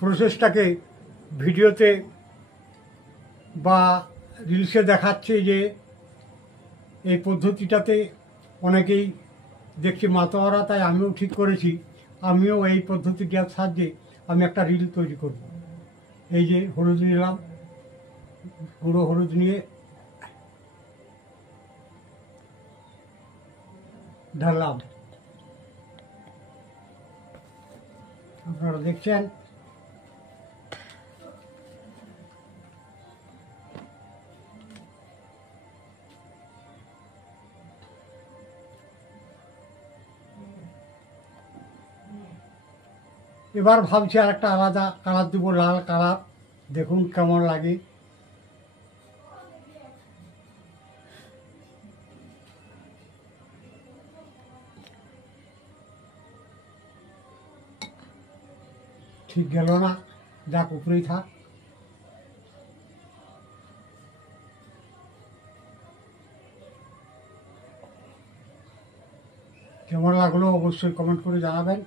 প্রসেসটাকে ভিডিওতে বা রিলসে দেখাচ্ছে যে এই পদ্ধতিটাতে অনেকেই দেখছি মাতোয়ারা, তাই আমিও ঠিক করেছি আমিও এই পদ্ধতিটার সাহায্যে আমি একটা রিল তৈরি করব। এই যে হলুদ নিলাম, গুঁড়ো হলুদ নিয়ে ঢাললাম, আপনারা দেখছেন। এবার ভাবছি আর একটা আলাদা কালার দেবো, লাল কালার, দেখুন কেমন লাগে। ঠিক গেল না, যাক উপরেই থাক। কেমন লাগলো অবশ্যই কমেন্ট করে জানাবেন।